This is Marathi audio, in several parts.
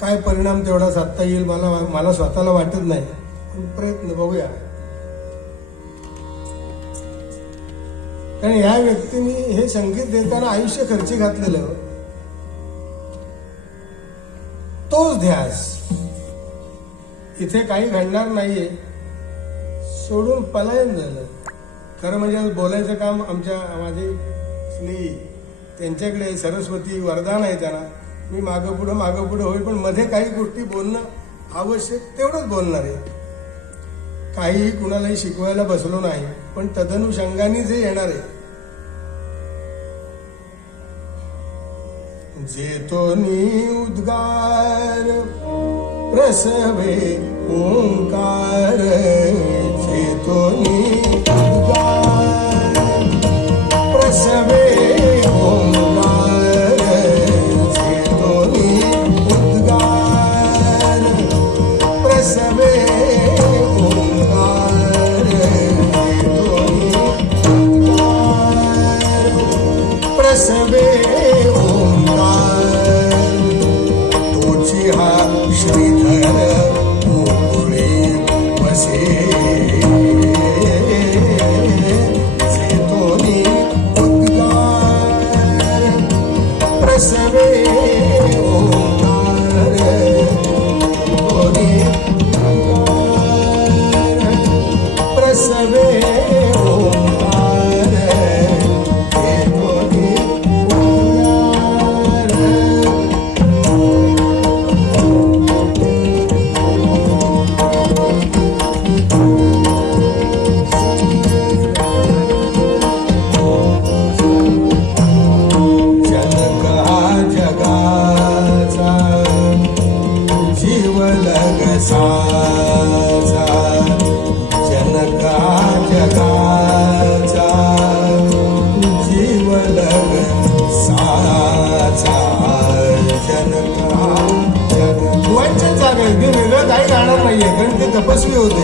काय परिणाम तेवढा साधता येईल मला मला स्वतःला वाटत नाही. पण प्रयत्न बघूया. कारण या व्यक्तीने हे संगीत देताना आयुष्य खर्ची घातलेलं. तोच ध्यास. इथे काही घडणार नाहीये. सोडून पलायन झालं. खरं म्हणजे आज बोलायचं काम आमच्या माझे स्नेही त्यांच्याकडे सरस्वती वरदान आहे त्यांना. मी मागं पुढं मागं पुढं होईल पण मध्ये काही गोष्टी बोलणं आवश्यक तेवढंच बोलणार आहे. काहीही कुणालाही शिकवायला बसलो नाही पण तदनुषंगाने जे येणार आहे. जेतोनी उद्गार प्रसवे ओंकार जेतोनी तपस्वी होते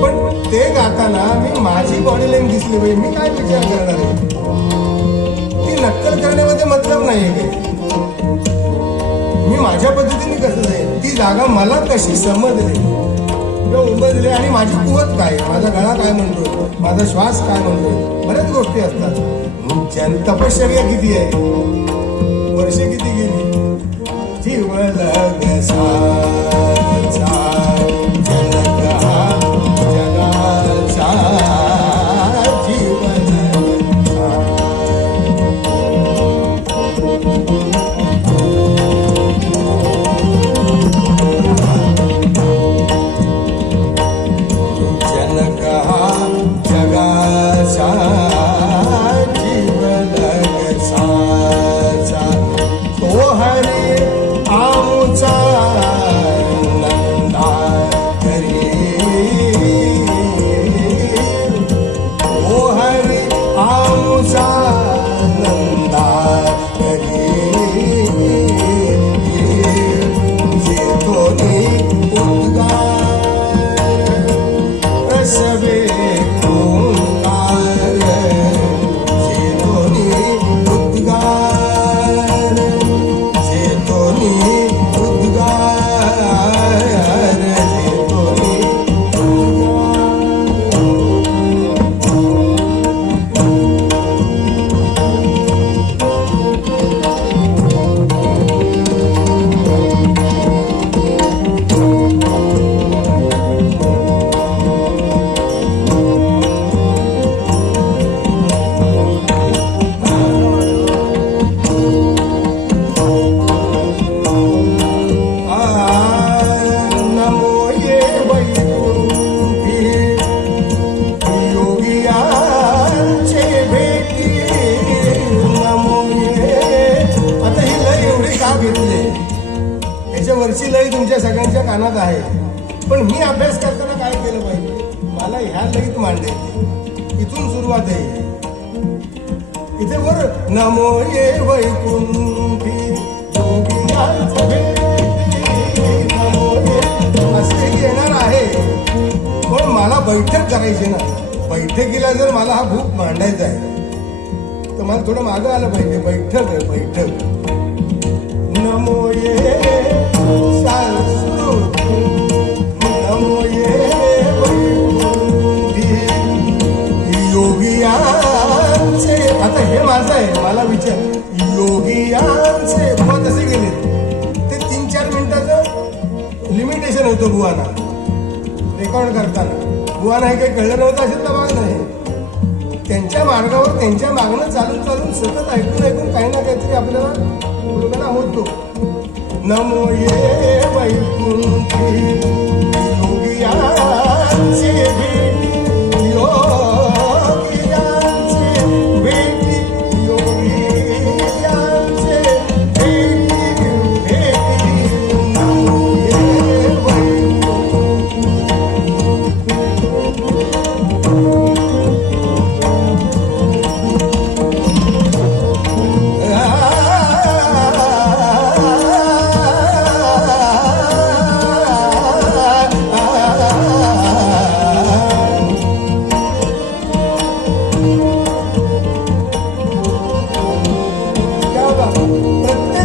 पण ते गाताना मी माझी बॉडी लाईन दिसली पाहिजे मी काय विचार करणार आहे ती नक्कल करण्यामध्ये मतलब नाही काही मी माझ्या पद्धतीने कसं जाईल ती जागा मला कशी समजली किंवा उमजली आणि माझी कुवत काय? माझा गळा काय म्हणतोय? माझा श्वास काय म्हणतोय? बऱ्याच गोष्टी असतात. तपश्चर्या किती आहे? वर्ष किती गेली? जीव त्यांच्या कानात आहे. पण मी अभ्यास करताना काय केलं पाहिजे? मला ह्या लईत मांडे. इथून सुरुवात आहे. इथे वर नमो ये वैकुंठी. नमो असे येणार आहे. पण मला बैठक करायची ना. बैठकीला जर मला हा भूक मांडायचा आहे तर मला थोडं मागं आलं पाहिजे. बैठक आहे बैठक. होतो बुवाना रेकॉर्ड करताना. बुवाना हे काही कळलं नव्हतं असेल तर बघा नाही त्यांच्या मार्गावर त्यांच्या मागणं चालून चालून सतत ऐकून ऐकून काही ना काहीतरी आपल्याला मुलगाना होतो. नमो ये वैकुंठी योगियांचे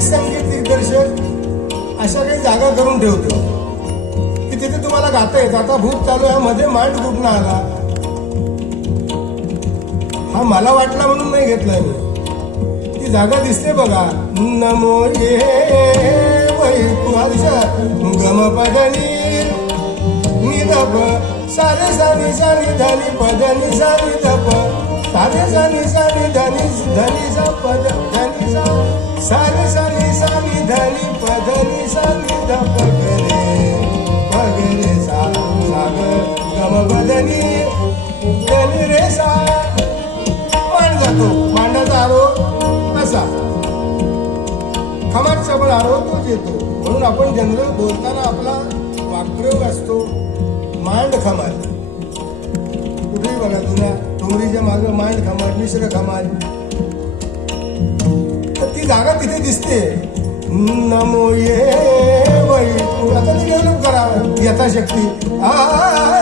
संगीत दिग्दर्शक अशा काही जागा करून ठेवतो. की तिथे तुम्हाला गाता येत. आता भूत चालू आहे. मध्ये मांड कुठनं आला? हा मला वाटला म्हणून नाही घेतलाय मी. ती जागा दिसते बघा. नमो ये गम पदनी. निदप सारे सानी सानी धनी पदनी सानी धप. सारे सानी सानी धनी धनी सा पद धनी सा सारे सानी सानी धनी पदनी सानी दप गरे पगरे सा साग गम पदनी धनी रे सा मांड जातो मांडाचा आरोप असा खमाट सबळ आरोप तोच येतो. म्हणून आपण जनरल बोलताना आपला वाक्प्रयोग असतो मांड खमाट कुठेही बघा तुला डोंगरीच्या मागं मांड खमाट मिश्र खमाट जागा तिथे दिसते. नमो ये वै. आता ती करा यथाशक्ती. आ.